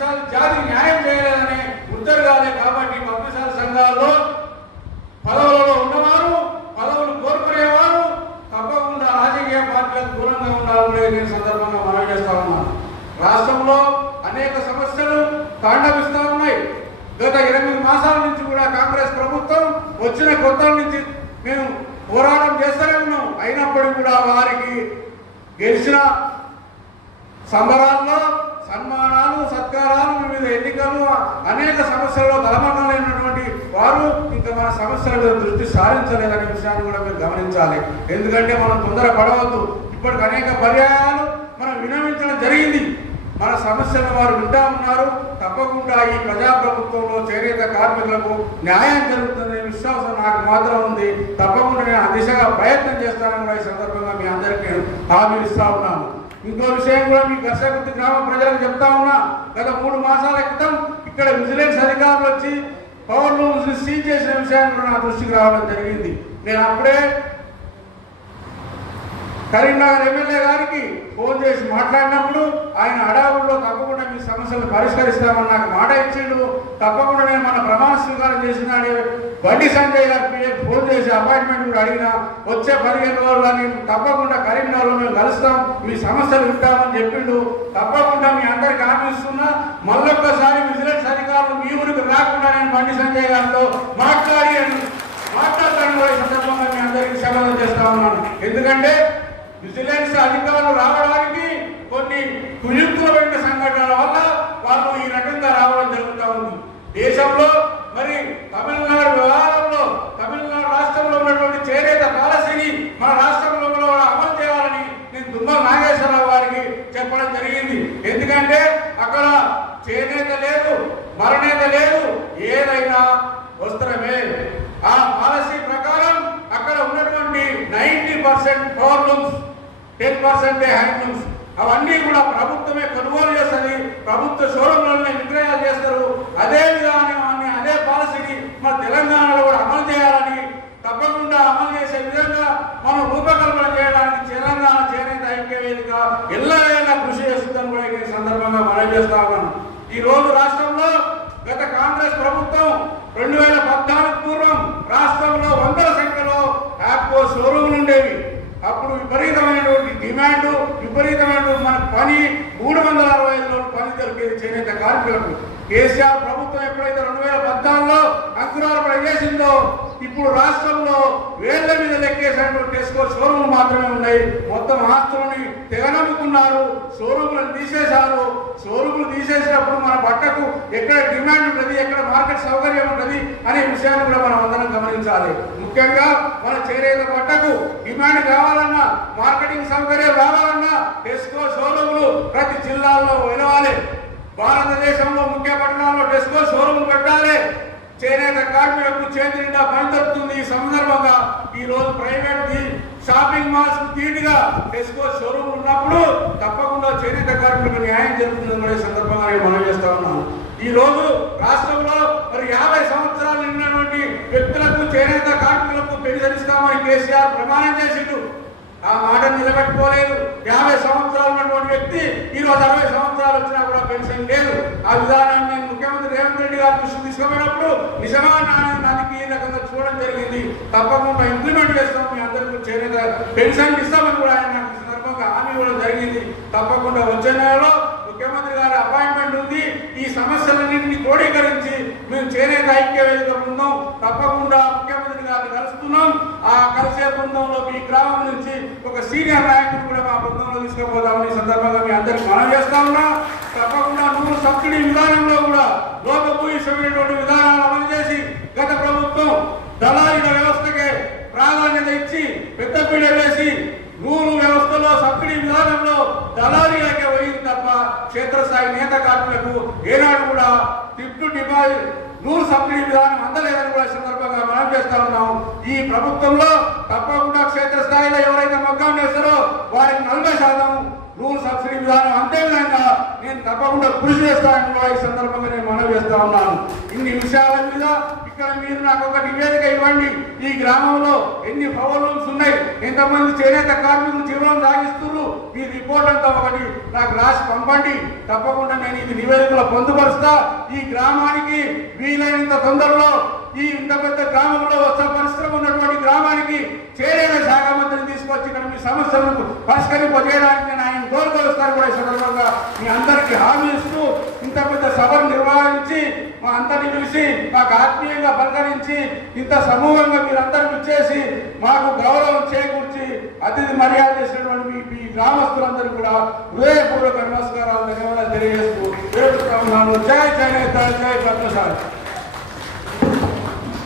పంపిణీ జాతికి న్యాయం చేయలేదని ఉత్తర్వులే కాబట్టి పంపిణీ సంఘాల్లో పదవులలో ఉన్నవారు, పదవులు కోరుకునేవారు తప్పకుండా రాజకీయ పార్టీలకు దూరంగా ఉండాలని నేను సందర్భంగా మనవి చేస్తా ఉన్నాను. రాష్ట్రంలో అనేక సమస్యలు తాండవిస్తూ ఉన్నాయి. గత 8 మాసాల నుంచి కూడా కాంగ్రెస్ ప్రభుత్వం వచ్చిన కొత్తల నుంచి మేము పోరాటం చేస్తూనే ఉన్నాం. అయినప్పటికీ కూడా వారికి గెలిచిన సంబరాల్లో సన్మానాలు, సత్కారాలు, వివిధ ఎన్నికలు, అనేక సమస్యల్లో బలమన్నటువంటి వారు ఇంకా మన సమస్యల మీద దృష్టి సారించలేదనే విషయాన్ని కూడా మీరు గమనించాలి. ఎందుకంటే మనం తొందర పడవద్దు. ఇప్పటికి అనేక పర్యాయాలు మనం వినవించడం జరిగింది. మన సమస్యలను వారు వింటా ఉన్నారు. తప్పకుండా ఈ ప్రజాప్రభుత్వంలో చేనేత కార్మికులకు న్యాయం జరుగుతుందనే విశ్వాసం నాకు మాత్రం ఉంది. తప్పకుండా నేను ఆ దిశగా ప్రయత్నం చేస్తానని కూడా ఈ సందర్భంగా మీ అందరికీ హామీ ఇస్తా ఉన్నాను. ఇంకో విషయం కూడా మీ గర్సగుర్తి గ్రామ ప్రజలకు చెప్తా ఉన్నా. గత 3 మాసాల క్రితం ఇక్కడ విజిలెన్స్ అధికారులు వచ్చి పవర్ లూమ్స్ సీజ్ చేసిన విషయాన్ని కూడా నా దృష్టికి రావడం జరిగింది. నేను అప్పుడే కరీంనగర్ ఎమ్మెల్యే గారికి ఫోన్ చేసి మాట్లాడినప్పుడు ఆయన అడావుల్లో తప్పకుండా మీ సమస్యలు పరిష్కరిస్తామని నాకు మాట ఇచ్చిండు. తప్పకుండా నేను మన ప్రమాణ స్వీకారం చేసినాడే బండి సంజయ్ గారికి ఫోన్ చేసి అపాయింట్మెంట్ కూడా అడిగినా వచ్చే 15 రోజుల్లో నేను తప్పకుండా కరీంనగర్లో మేము కలుస్తాం, మీ సమస్యలు వింటామని చెప్పిండు. తప్పకుండా మీ అందరికి హామీ ఇస్తున్నా. మళ్ళొక్కసారి విజిలెన్స్ అధికారులు మీ ఊరికి రాకుండా నేను బండి సంజయ్ గారితో మాట్లాడతాను ఈ సందర్భంగా మీ అందరికీ సమాధానం చేస్తా ఉన్నాను. ఎందుకంటే విజిలెన్స్ అధికారులు రావడానికి కొన్ని కుయుక్తులమైన సంఘటనల వల్ల వాళ్ళు ఈ రకంగా రావడం జరుగుతూ ఉంది. దేశంలో మరి తమిళనాడు వ్యవహారంలో తమిళనాడు రాష్ట్రంలో ఉన్నటువంటి చేనేత పాలసీని మన రాష్ట్రంలో కూడా అమలు చేయాలని నేను తుమ్మల నాగేశ్వరరావు గారికి చెప్పడం జరిగింది. ఎందుకంటే అక్కడ చేనేత లేదు, మరనేత లేదు, ఏదైనా వస్త్రమే. ఆ పాలసీ ప్రకారం అక్కడ ఉన్నటువంటి 90% పవర్ లూమ్స్, 10% హ్యాండ్లూమ్స్ అవన్నీ కూడా ప్రభుత్వమే కొనుగోలు చేస్తుంది. ప్రభుత్వ షోరూంలోనే విక్రయాలు చేస్తారు. అదే విధానాన్ని, అదే పాలసీని మన తెలంగాణలో కూడా అమలు చేయాలని, తప్పకుండా అమలు చేసే విధంగా మనం రూపకల్పన చేయడానికి తెలంగాణ చేనేత ఐక్య వేదిక ఎల్లవేళ కృషి చేస్తుందని కూడా ఈ సందర్భంగా మనవి చేస్తా ఉన్నాను. ఈ రోజు రాష్ట్రంలో గత కాంగ్రెస్ ప్రభుత్వం 2014 పూర్వం రాష్ట్రంలో 100ల సంఖ్యలో యాప్కో షోరూములు ఉండేవి. అప్పుడు విపరీతమైనటువంటి డిమాండ్, విపరీతమైనటువంటి మన పని 365 పని దొరికేది చేనేత కార్మికులకు. కేసీఆర్ ప్రభుత్వం ఎప్పుడైతే 2014లో అంకురార్పణ చేసిందో ఇప్పుడు రాష్ట్రంలో వేళ్ల మీద లెక్కేసినటువంటి టెస్కో షోరూములు మాత్రమే ఉన్నాయి. మొత్తం ఆస్తులని తెగనమ్ముకున్నారు, షోరూములను తీసేశారు. షోరూములు తీసేసినప్పుడు మన బట్టకు ఎక్కడ డిమాండ్ ఉంటుంది, ఎక్కడ మార్కెట్ సౌకర్యం ఉంటుంది అనే విషయాన్ని కూడా మనం అందరం గమనించాలి. ముఖ్యంగా మన చేనేత బట్టకు డిమాండ్ కావాలన్నా, మార్కెటింగ్ సౌకర్యం రావాలన్నా టెస్కో షోరూములు ప్రతి జిల్లాల్లో వెలవాలి. భారతదేశంలో ముఖ్య పట్టణాల్లో టెస్కో షోరూమ్ పెట్టాలి. చేనేత కార్మికులకు చేతి నిండా పని దొరుకుతుంది. ఈ సందర్భంగా ఈ రోజు ప్రైవేట్ షాపింగ్ మాల్స్ తీటుగా టెస్కో షోరూమ్ ఉన్నప్పుడు తప్పకుండా చేనేత కార్మికులకు న్యాయం జరుగుతుందని కూడా ఈ సందర్భంగా నేను మనవి చేస్తా ఉన్నాను. ఈ రోజు రాష్ట్రంలో మరి 50 సంవత్సరాలు నిన్నటువంటి వ్యక్తులకు, చేనేత కార్మికులకు పెన్షన్ ఇస్తామని కేసీఆర్ ప్రమాణం చేసిండు. ఆ మాటను నిలబెట్టుకోలేదు. 50 సంవత్సరాలు ఉన్నటువంటి వ్యక్తి ఈ రోజు 60 సంవత్సరాలు వచ్చినా కూడా పెన్షన్ లేదు. ఆ విధానాన్ని నేను ముఖ్యమంత్రి రేవంత్ రెడ్డి గారి దృష్టికి తీసుకుపోయినప్పుడు నిజంగా నానికి ఈ రకంగా చూడడం జరిగింది. తప్పకుండా ఇంప్లిమెంట్ చేస్తాం, మీ అందరికీ చేనేత పెన్షన్ ఇస్తామని కూడా ఆయన నాకు సందర్భంగా హామీ ఇవ్వడం జరిగింది. తప్పకుండా వచ్చే నెలలో ముఖ్యమంత్రి గారి అపాయింట్మెంట్ ఉంది. ఈ సమస్యలన్నింటినీ క్రోడీకరించి మేము చేనేత ఐక్య వేదిక బృందం తప్పకుండా ముఖ్యమంత్రి గారిని కలుస్తున్నాం. ఆ కలిసే బృందంలో మీ గ్రామం నుంచి ఒక సీనియర్ నాయకుడు కూడా మా బృందంలో తీసుకుపోదామని ఈ సందర్భంగా మీ అందరికీ మనం చేస్తా ఉన్నా. తప్పకుండా 100 సబ్సిడీ విధానంలో కూడా లోపభూయిష్టమైనటువంటి విధానాలు అమలు చేసి గత ప్రభుత్వం దళారీల వ్యవస్థకే ప్రాధాన్యత ఇచ్చి పెద్దపీడ వేసి 100 వ్యవస్థలో సబ్సిడీ విధానంలో దళారీలకే పోయింది తప్ప క్షేత్రస్థాయి నేత కార్మికులకు ఏనాడు కూడా టిప్టు డిపాజిట్ 100 సబ్సిడీ విధానం అందలేదని కూడా సందర్భంగా మనం చేస్తా ఉన్నాం. ఈ ప్రభుత్వంలో తప్పకుండా క్షేత్రస్థాయిలో ఎవరైతే మగ్గం చేస్తారో వారికి 40% రూల్ సబ్సిడీ విధానం అంతేవిధంగా నేను తప్పకుండా కృషి చేస్తానని కూడా ఈ సందర్భంగా నేను మనవి చేస్తా ఉన్నాను. ఇన్ని విషయాల మీద ఇక్కడ మీరు నాకు ఒక నివేదిక ఇవ్వండి. ఈ గ్రామంలో ఎన్ని పవర్ రూమ్స్ ఉన్నాయి, ఎంతమంది చేనేత కార్మికులు జీవనం సాగిస్తున్నారు, ఈ రిపోర్ట్ అంతా ఒకటి నాకు రాసి పంపండి. తప్పకుండా నేను ఇది నివేదికలో పొందుపరుస్తా. ఈ గ్రామానికి వీలైనంత తొందరలో ఈ ఇంత పెద్ద గ్రామంలో పరిశ్రమ ఉన్నటువంటి గ్రామానికి చేనేత శాఖ మంత్రిని తీసుకొచ్చి ఇక్కడ మీ సమస్యలను పరిష్కరింపజేయడానికి నేను ఆయన కోరుకొస్తాను కూడా ఈ సందర్భంగా మీ అందరికీ హామీ ఇస్తూ ఇంత పెద్ద సభను నిర్వహించి మా అందరినీ పిలిచి మాకు ఆత్మీయంగా పలకరించి ఇంత సమూహంగా మీరందరూ ఇచ్చేసి మాకు గౌరవం చేకూర్చి అతిథి మర్యాద చేసినటువంటి మీ గ్రామస్తులందరూ కూడా హృదయపూర్వక నమస్కారాలు ధన్యవాదాలు తెలియజేస్తూ వేడుకుంటా ఉన్నాను. జై చేనేత, జై పద్మశాలి.